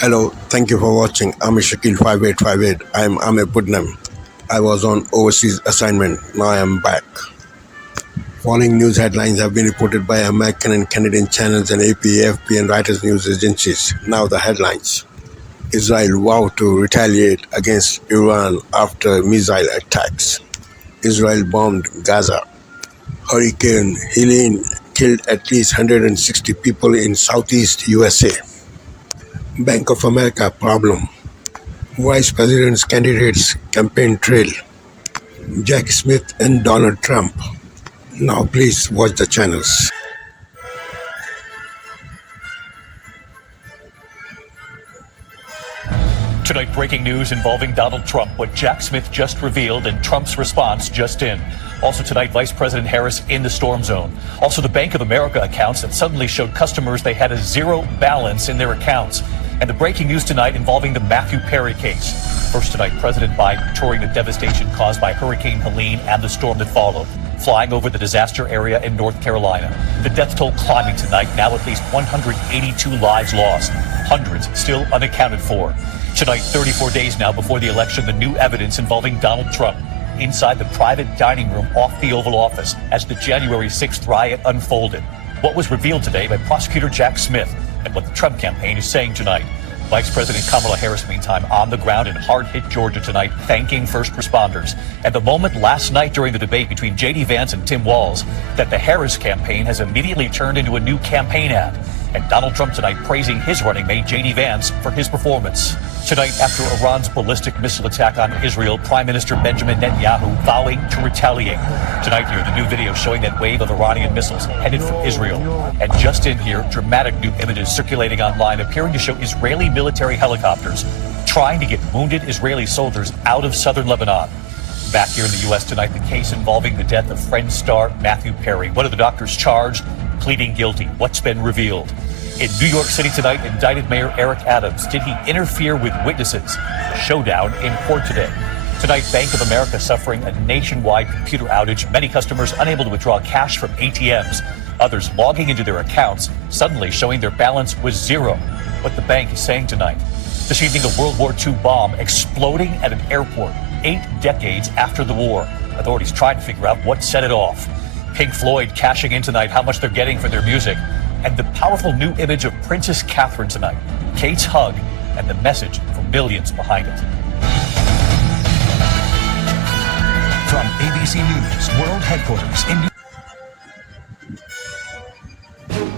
Hello, thank you for watching. I'm Shakil 5858. I'm Amir Putnam. I was on overseas assignment. Now I am back. Following news headlines have been reported by American and Canadian channels and AP, AFP and Reuters news agencies. Now the headlines. Israel vowed to retaliate against Iran after missile attacks. Israel bombed Gaza. Hurricane Helene killed at least 160 people in southeast USA. Bank of America problem. Vice President's candidates campaign trail. Jack Smith and Donald Trump. Now please watch the channels. Tonight, breaking news involving Donald Trump, what Jack Smith just revealed and Trump's response just in. Also tonight, Vice President Harris in the storm zone. Also the Bank of America accounts that suddenly showed customers they had a zero balance in their accounts. And the breaking news tonight involving the Matthew Perry case. First tonight, President Biden touring the devastation caused by Hurricane Helene and the storm that followed, flying over the disaster area in North Carolina. The death toll climbing tonight, now at least 182 lives lost, hundreds still unaccounted for. Tonight, 34 days now before the election, the new evidence involving Donald Trump inside the private dining room off the Oval Office as the January 6th riot unfolded. What was revealed today by prosecutor Jack Smith and what the Trump campaign is saying tonight. Vice President Kamala Harris, meantime, on the ground in hard-hit Georgia tonight, thanking first responders. And the moment last night during the debate between J.D. Vance and Tim Walz that the Harris campaign has immediately turned into a new campaign ad. And Donald Trump tonight praising his running mate, J.D. Vance, for his performance. Tonight, after Iran's ballistic missile attack on Israel, Prime Minister Benjamin Netanyahu vowing to retaliate. Tonight here, the new video showing that wave of Iranian missiles headed for Israel. And just in here, dramatic new images circulating online appearing to show Israeli military helicopters trying to get wounded Israeli soldiers out of southern Lebanon. Back here in the U.S. tonight, the case involving the death of Friends star Matthew Perry. One of the doctors charged, pleading guilty. What's been revealed? In New York City tonight, indicted Mayor Eric Adams. Did he interfere with witnesses? A showdown in court today. Tonight, Bank of America suffering a nationwide computer outage. Many customers unable to withdraw cash from ATMs. Others logging into their accounts, suddenly showing their balance was zero. What the bank is saying tonight. This evening, a World War II bomb exploding at an airport 8 decades after the war. Authorities trying to figure out what set it off. Pink Floyd cashing in tonight, how much they're getting for their music. And the powerful new image of Princess Catherine tonight. Kate's hug and the message for millions behind it. From ABC News World Headquarters in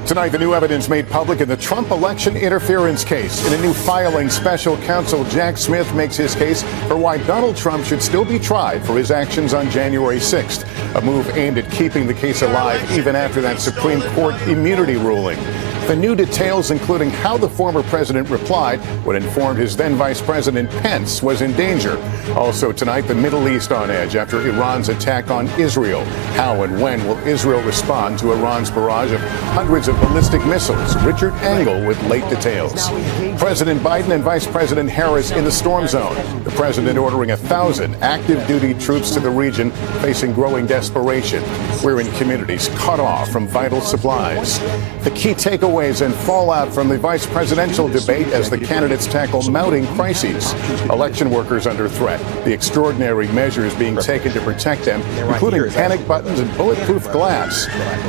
Tonight, the new evidence made public in the Trump election interference case. In a new filing, special counsel Jack Smith makes his case for why Donald Trump should still be tried for his actions on January 6th, a move aimed at keeping the case alive even after that Supreme Court immunity ruling. The new details, including how the former president replied when informed his then Vice President Pence was in danger. Also tonight, the Middle East on edge after Iran's attack on Israel. How and when will Israel respond to Iran's barrage of hundreds of ballistic missiles? Richard Engel with late details. President Biden and Vice President Harris in the storm zone. The president ordering 1,000 active duty troops to the region facing growing desperation. We're in communities cut off from vital supplies. The key takeaways and fallout from the vice presidential debate as the candidates tackle mounting crises. Election workers under threat. The extraordinary measures being taken to protect them, including panic buttons and bulletproof glass.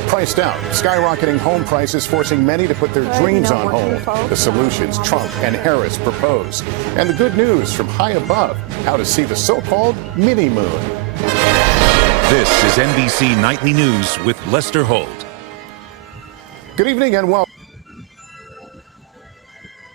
Priced out. Skyrocketing home prices forcing many to put their dreams on hold. The solutions Trump and Harris propose. And the good news from high above. How to see the so-called mini-moon. This is NBC Nightly News with Lester Holt. Good evening and welcome.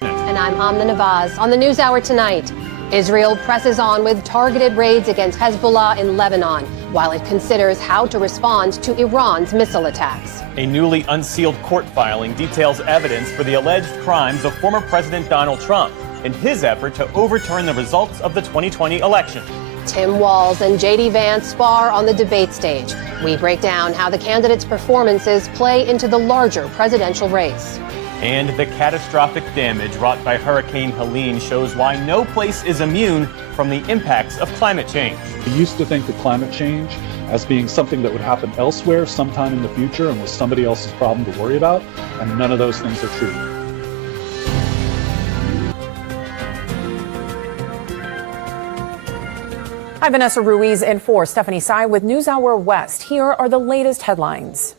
And I'm Amna Nawaz. On the NewsHour tonight, Israel presses on with targeted raids against Hezbollah in Lebanon, while it considers how to respond to Iran's missile attacks. A newly unsealed court filing details evidence for the alleged crimes of former President Donald Trump in his effort to overturn the results of the 2020 election. Tim Walz and J.D. Vance spar on the debate stage. We break down how the candidates' performances play into the larger presidential race. And the catastrophic damage wrought by Hurricane Helene shows why no place is immune from the impacts of climate change. We used to think of climate change as being something that would happen elsewhere sometime in the future and was somebody else's problem to worry about, and none of those things are true. Hi, Vanessa Ruiz in for Stephanie Tsai with NewsHour West. Here are the latest headlines.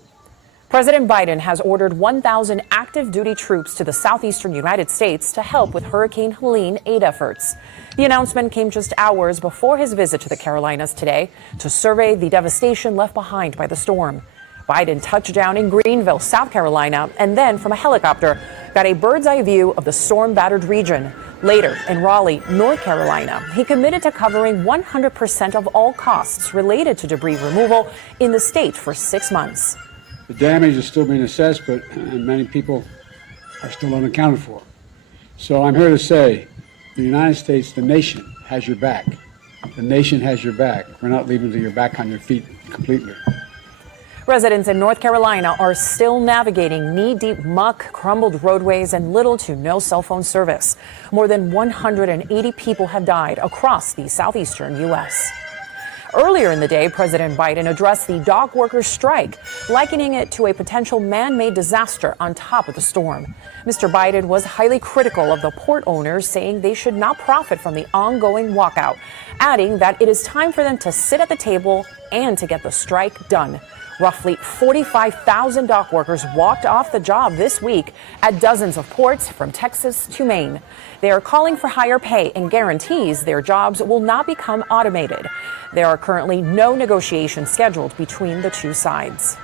President Biden has ordered 1,000 active duty troops to the southeastern United States to help with Hurricane Helene aid efforts. The announcement came just hours before his visit to the Carolinas today to survey the devastation left behind by the storm. Biden touched down in Greenville, South Carolina, and then from a helicopter got a bird's eye view of the storm-battered region. Later, in Raleigh, North Carolina, he committed to covering 100% of all costs related to debris removal in the state for 6 months. The damage is still being assessed, but many people are still unaccounted for. So I'm here to say the United States, the nation, has your back. The nation has your back. We're not leaving your back on your feet completely. Residents in North Carolina are still navigating knee-deep muck, crumbled roadways, and little to no cell phone service. More than 180 people have died across the southeastern U.S. Earlier in the day, President Biden addressed the dock workers' strike, likening it to a potential man-made disaster on top of the storm. Mr. Biden was highly critical of the port owners, saying they should not profit from the ongoing walkout, adding that it is time for them to sit at the table and to get the strike done. Roughly 45,000 dock workers walked off the job this week at dozens of ports from Texas to Maine. They are calling for higher pay and guarantees their jobs will not become automated. There are currently no negotiations scheduled between the two sides.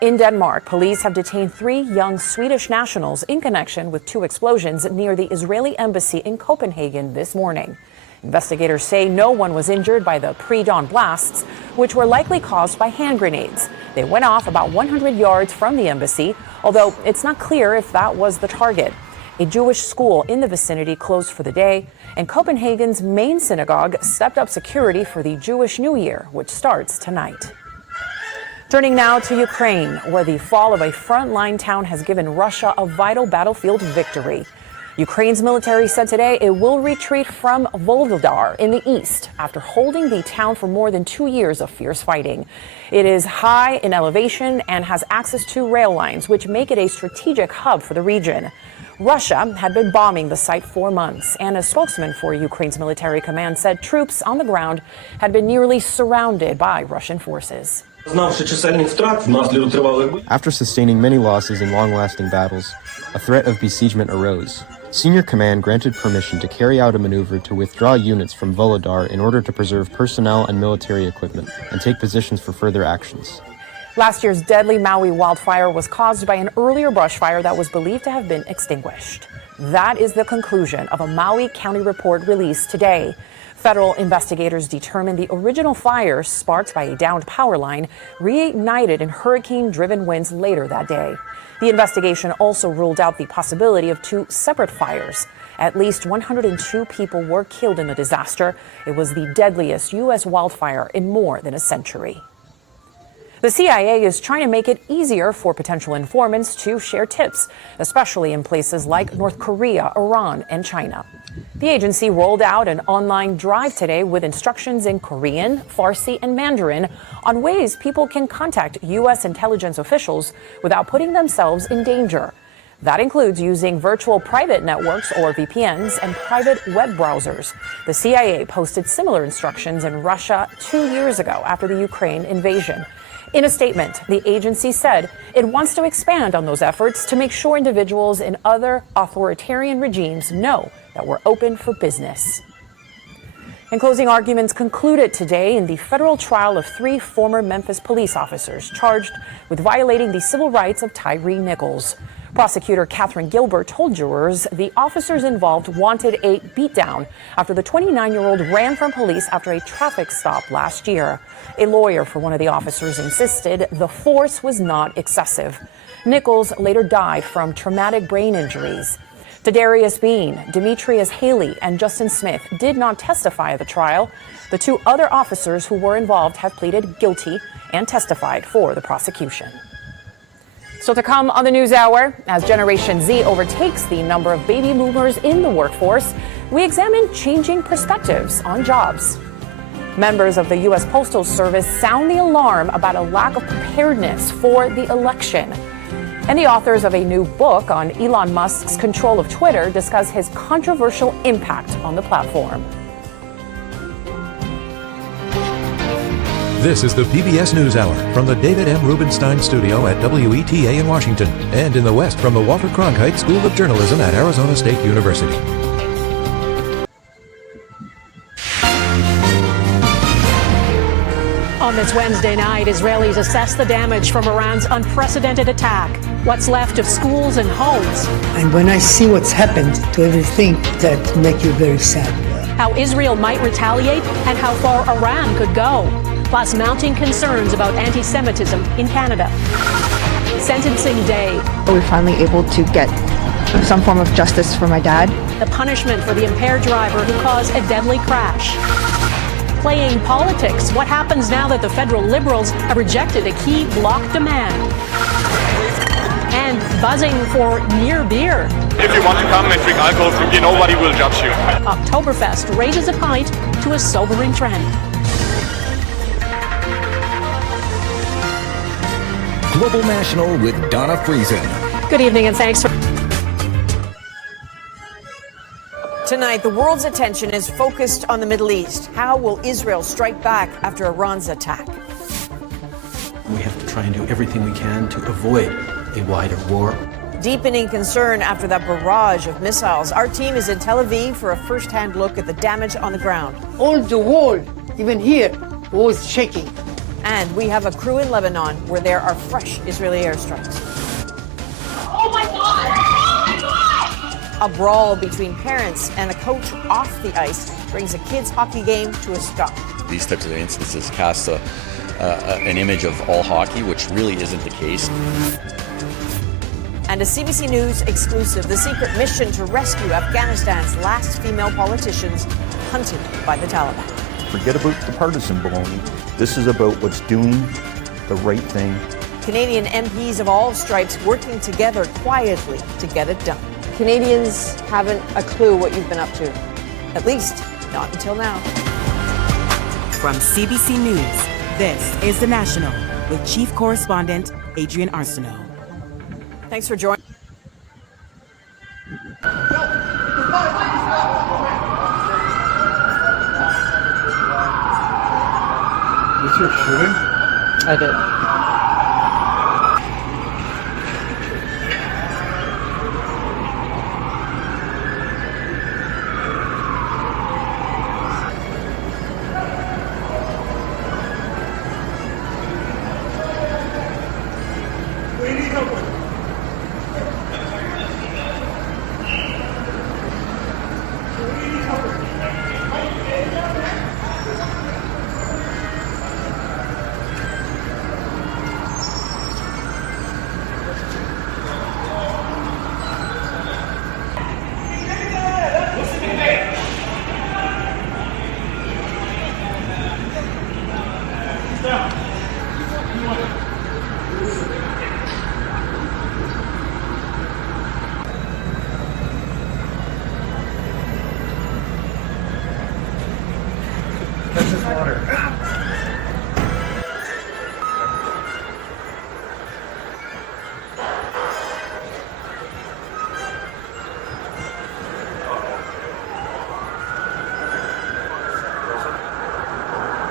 In Denmark, police have detained 3 young Swedish nationals in connection with 2 explosions near the Israeli embassy in Copenhagen this morning. Investigators say no one was injured by the pre-dawn blasts, which were likely caused by hand grenades. They went off about 100 yards from the embassy, although it's not clear if that was the target. A Jewish school in the vicinity closed for the day, and Copenhagen's main synagogue stepped up security for the Jewish New Year, which starts tonight. Turning now to Ukraine, where the fall of a frontline town has given Russia a vital battlefield victory. Ukraine's military said today it will retreat from Volodar in the east after holding the town for more than 2 years of fierce fighting. It is high in elevation and has access to rail lines, which make it a strategic hub for the region. Russia had been bombing the site for months, and a spokesman for Ukraine's military command said troops on the ground had been nearly surrounded by Russian forces. After sustaining many losses in long-lasting battles, a threat of besiegement arose. Senior command granted permission to carry out a maneuver to withdraw units from Volodar in order to preserve personnel and military equipment and take positions for further actions. Last year's deadly Maui wildfire was caused by an earlier brush fire that was believed to have been extinguished. That is the conclusion of a Maui County report released today. Federal investigators determined the original fire, sparked by a downed power line, reignited in hurricane-driven winds later that day. The investigation also ruled out the possibility of 2 separate fires. At least 102 people were killed in the disaster. It was the deadliest U.S. wildfire in more than a century. The CIA is trying to make it easier for potential informants to share tips, especially in places like North Korea, Iran, and China. The agency rolled out an online drive today with instructions in Korean, Farsi, and Mandarin on ways people can contact U.S. intelligence officials without putting themselves in danger. That includes using virtual private networks or VPNs and private web browsers. The CIA posted similar instructions in Russia 2 years ago after the Ukraine invasion. In a statement, the agency said it wants to expand on those efforts to make sure individuals in other authoritarian regimes know that we're open for business. And closing arguments concluded today in the federal trial of 3 former Memphis police officers charged with violating the civil rights of Tyree Nichols. Prosecutor Catherine Gilbert told jurors the officers involved wanted a beatdown after the 29-year-old ran from police after a traffic stop last year. A lawyer for one of the officers insisted the force was not excessive. Nichols later died from traumatic brain injuries. Tadarius Bean, Demetrius Haley, and Justin Smith did not testify at the trial. The 2 other officers who were involved have pleaded guilty and testified for the prosecution. Still to come on the News Hour, as Generation Z overtakes the number of baby boomers in the workforce, we examine changing perspectives on jobs. Members of the U.S. Postal Service sound the alarm about a lack of preparedness for the election. And the authors of a new book on Elon Musk's control of Twitter discuss his controversial impact on the platform. This is the PBS NewsHour from the David M. Rubenstein Studio at WETA in Washington, and in the West from the Walter Cronkite School of Journalism at Arizona State University. On this Wednesday night, Israelis assess the damage from Iran's unprecedented attack. What's left of schools and homes. And when I see what's happened to everything, that makes you very sad. How Israel might retaliate and how far Iran could go. Plus mounting concerns about anti-Semitism in Canada. Sentencing day. We're finally able to get some form of justice for my dad. The punishment for the impaired driver who caused a deadly crash. Playing politics. What happens now that the federal Liberals have rejected a key bloc demand? And buzzing for near beer. If you want to come and drink alcohol from here, nobody will judge you. Oktoberfest raises a pint to a sobering trend. Global National with Donna Friesen. Good evening and thanks for... Tonight, the world's attention is focused on the Middle East. How will Israel strike back after Iran's attack? We have to try and do everything we can to avoid a wider war. Deepening concern after that barrage of missiles. Our team is in Tel Aviv for a first-hand look at the damage on the ground. All the wall, even here, was shaking. And we have a crew in Lebanon where there are fresh Israeli airstrikes. Oh my God! A brawl between parents and a coach off the ice brings a kids' hockey game to a stop. These types of instances cast an image of all hockey, which really isn't the case. And a CBC News exclusive, the secret mission to rescue Afghanistan's last female politicians hunted by the Taliban. Forget about the partisan baloney. This is about what's doing the right thing. Canadian MPs of all stripes working together quietly to get it done. Canadians haven't a clue what you've been up to. At least, not until now. From CBC News, this is The National with Chief Correspondent Adrian Arsenault. Thanks for joining. What's your shooting? I did. That's just water.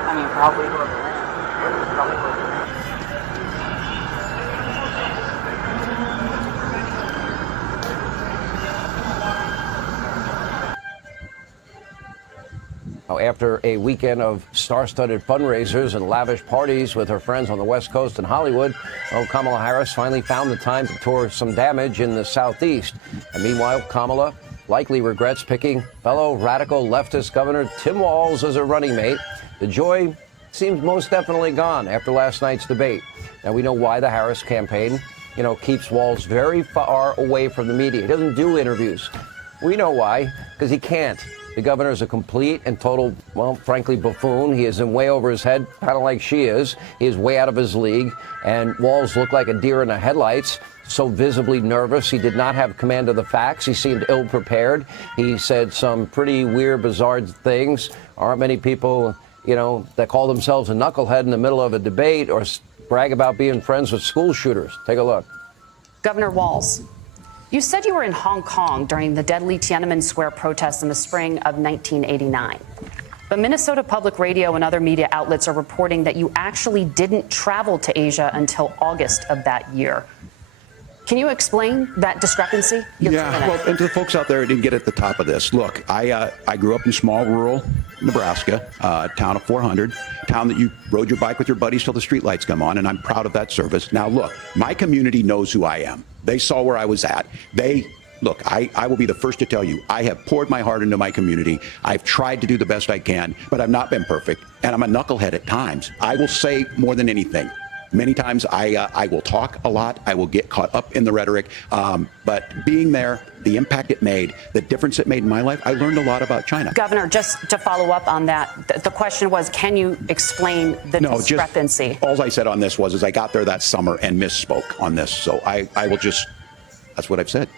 I mean, probably. After a weekend of star-studded fundraisers and lavish parties with her friends on the West Coast and Hollywood, Kamala Harris finally found the time to tour some damage in the Southeast. And meanwhile, Kamala likely regrets picking fellow radical leftist Governor Tim Walz as her running mate. The joy seems most definitely gone after last night's debate. Now, we know why the Harris campaign, keeps Walz very far away from the media. He doesn't do interviews. We know why, because he can't. The governor is a complete and total, well, frankly, buffoon. He is in way over his head, kind of like she is. He is way out of his league. And Walz looked like a deer in the headlights, so visibly nervous. He did not have command of the facts. He seemed ill-prepared. He said some pretty weird, bizarre things. Aren't many people, that call themselves a knucklehead in the middle of a debate or brag about being friends with school shooters. Take a look. Governor Walz, you said you were in Hong Kong during the deadly Tiananmen Square protests in the spring of 1989. But Minnesota Public Radio and other media outlets are reporting that you actually didn't travel to Asia until August of that year. Can you explain that discrepancy? Yeah, well, and to the folks out there who didn't get at the top of this, look, I grew up in small rural Nebraska, town of 400, town that you rode your bike with your buddies till the streetlights come on, and I'm proud of that service. Now, look, my community knows who I am. They saw where I was at. Look, I will be the first to tell you, I have poured my heart into my community. I've tried to do the best I can, but I've not been perfect, and I'm a knucklehead at times. I will say more than anything. Many times I will talk a lot. I will get caught up in the rhetoric. But being there, the impact it made, the difference it made in my life, I learned a lot about China. Governor, just to follow up on that, the question was, can you explain the discrepancy? All I said on this was I got there that summer and misspoke on this. So I will just, that's what I've said.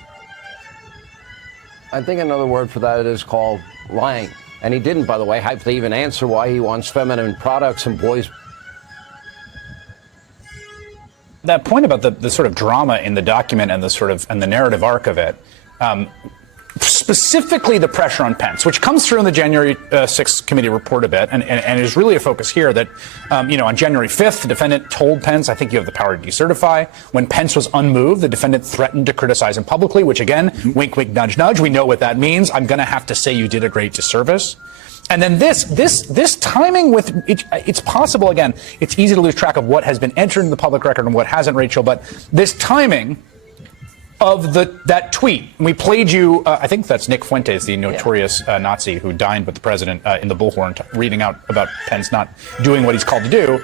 I think another word for that is called lying. And he didn't, by the way, have to even answer why he wants feminine products and boys. That point about the sort of drama in the document and the narrative arc of it, specifically the pressure on Pence, which comes through in the January 6th committee report a bit, and is really a focus here that, on January 5th, the defendant told Pence, I think you have the power to decertify. When Pence was unmoved, the defendant threatened to criticize him publicly, which again, wink, wink, nudge, nudge. We know what that means. I'm going to have to say you did a great disservice. And then this timing with it's possible, again, it's easy to lose track of what has been entered in the public record and what hasn't, Rachel, but this timing of that tweet, and we played you, I think that's Nick Fuentes, the notorious Nazi who dined with the president in the Bullhorn, reading out about Pence not doing what he's called to do.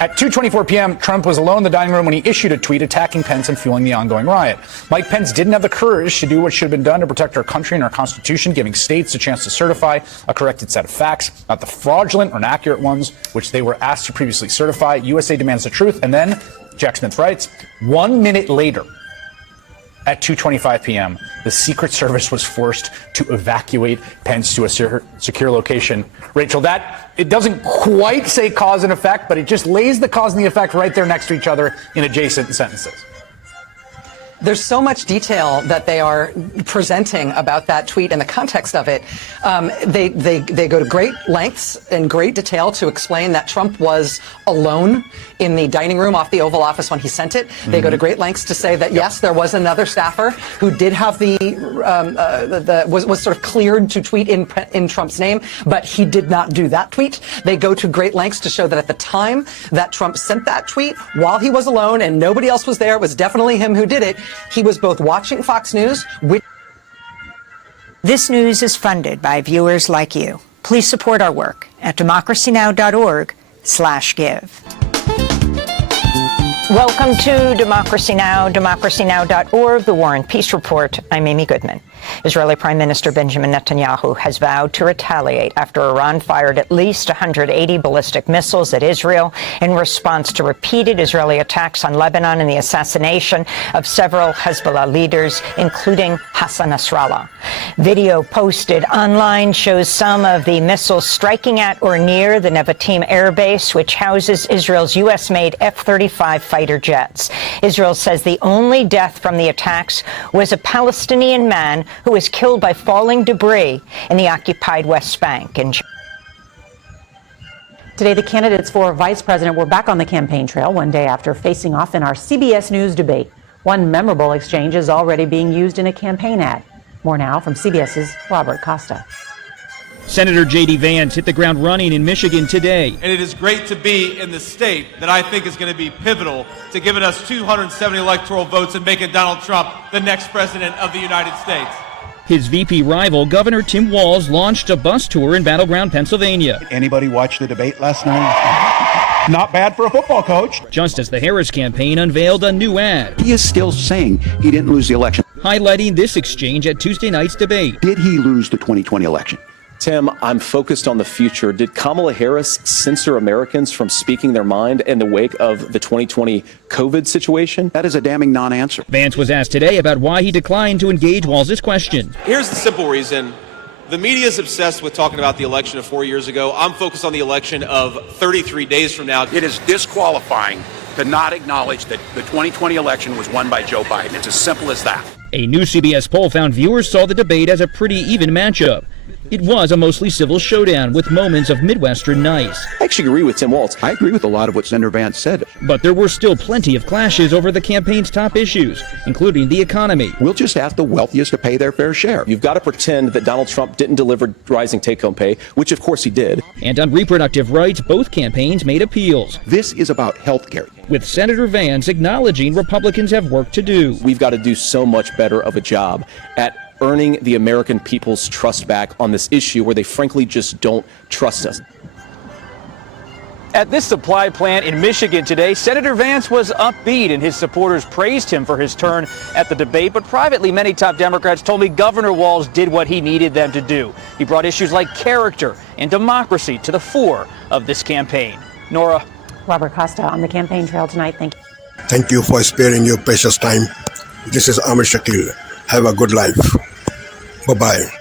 At 2:24 p.m., Trump was alone in the dining room when he issued a tweet attacking Pence and fueling the ongoing riot. Mike Pence didn't have the courage to do what should have been done to protect our country and our Constitution, giving states a chance to certify a corrected set of facts, not the fraudulent or inaccurate ones, which they were asked to previously certify. USA demands the truth. And then, Jack Smith writes, 1 minute later, at 2:25 p.m., the Secret Service was forced to evacuate Pence to a secure location. Rachel, it doesn't quite say cause and effect, but it just lays the cause and the effect right there next to each other in adjacent sentences. There's so much detail that they are presenting about that tweet and the context of it. They go to great lengths and great detail to explain that Trump was alone in the dining room off the Oval Office when he sent it. They go to great lengths to say that, yes, there was another staffer who did have was sort of cleared to tweet in Trump's name, but he did not do that tweet. They go to great lengths to show that at the time that Trump sent that tweet, while he was alone and nobody else was there, it was definitely him who did it. He was both watching Fox News. This news is funded by viewers like you. Please support our work at democracynow.org/give. Welcome to Democracy Now!, democracynow.org, the War and Peace Report. I'm Amy Goodman. Israeli Prime Minister Benjamin Netanyahu has vowed to retaliate after Iran fired at least 180 ballistic missiles at Israel in response to repeated Israeli attacks on Lebanon and the assassination of several Hezbollah leaders, including Hassan Nasrallah. Video posted online shows some of the missiles striking at or near the Nevatim air base, which houses Israel's U.S.-made F-35 fighter jets. Israel says the only death from the attacks was a Palestinian man who was killed by falling debris in the occupied West Bank. Today, the candidates for vice president were back on the campaign trail one day after facing off in our CBS News debate. One memorable exchange is already being used in a campaign ad. More now from CBS's Robert Costa. Senator J.D. Vance hit the ground running in Michigan today. And it is great to be in the state that I think is going to be pivotal to giving us 270 electoral votes and making Donald Trump the next president of the United States. His VP rival, Governor Tim Walz, launched a bus tour in battleground Pennsylvania. Anybody watch the debate last night? Not bad for a football coach. Just as the Harris campaign unveiled a new ad. He is still saying he didn't lose the election. Highlighting this exchange at Tuesday night's debate. Did he lose the 2020 election? Tim, I'm focused on the future. Did Kamala Harris censor Americans from speaking their mind in the wake of the 2020 COVID situation? That is a damning non-answer. Vance was asked today about why he declined to engage Walz's question. Here's the simple reason. The media is obsessed with talking about the election of 4 years ago. I'm focused on the election of 33 days from now. It is disqualifying to not acknowledge that the 2020 election was won by Joe Biden. It's as simple as that. A new CBS poll found viewers saw the debate as a pretty even matchup. It was a mostly civil showdown with moments of Midwestern nice. I actually agree with Tim Walz. I agree with a lot of what Senator Vance said. But there were still plenty of clashes over the campaign's top issues, including the economy. We'll just ask the wealthiest to pay their fair share. You've got to pretend that Donald Trump didn't deliver rising take-home pay, which of course he did. And on reproductive rights, both campaigns made appeals. This is about health care. With Senator Vance acknowledging Republicans have work to do. We've got to do so much better of a job at earning the American people's trust back on this issue where they frankly just don't trust us. At this supply plant in Michigan today, Senator Vance was upbeat and his supporters praised him for his turn at the debate. But privately, many top Democrats told me Governor Walz did what he needed them to do. He brought issues like character and democracy to the fore of this campaign. Nora. Robert Costa on the campaign trail tonight. Thank you. Thank you for sparing your precious time. This is Amir Shakil. Have a good life. Bye-bye.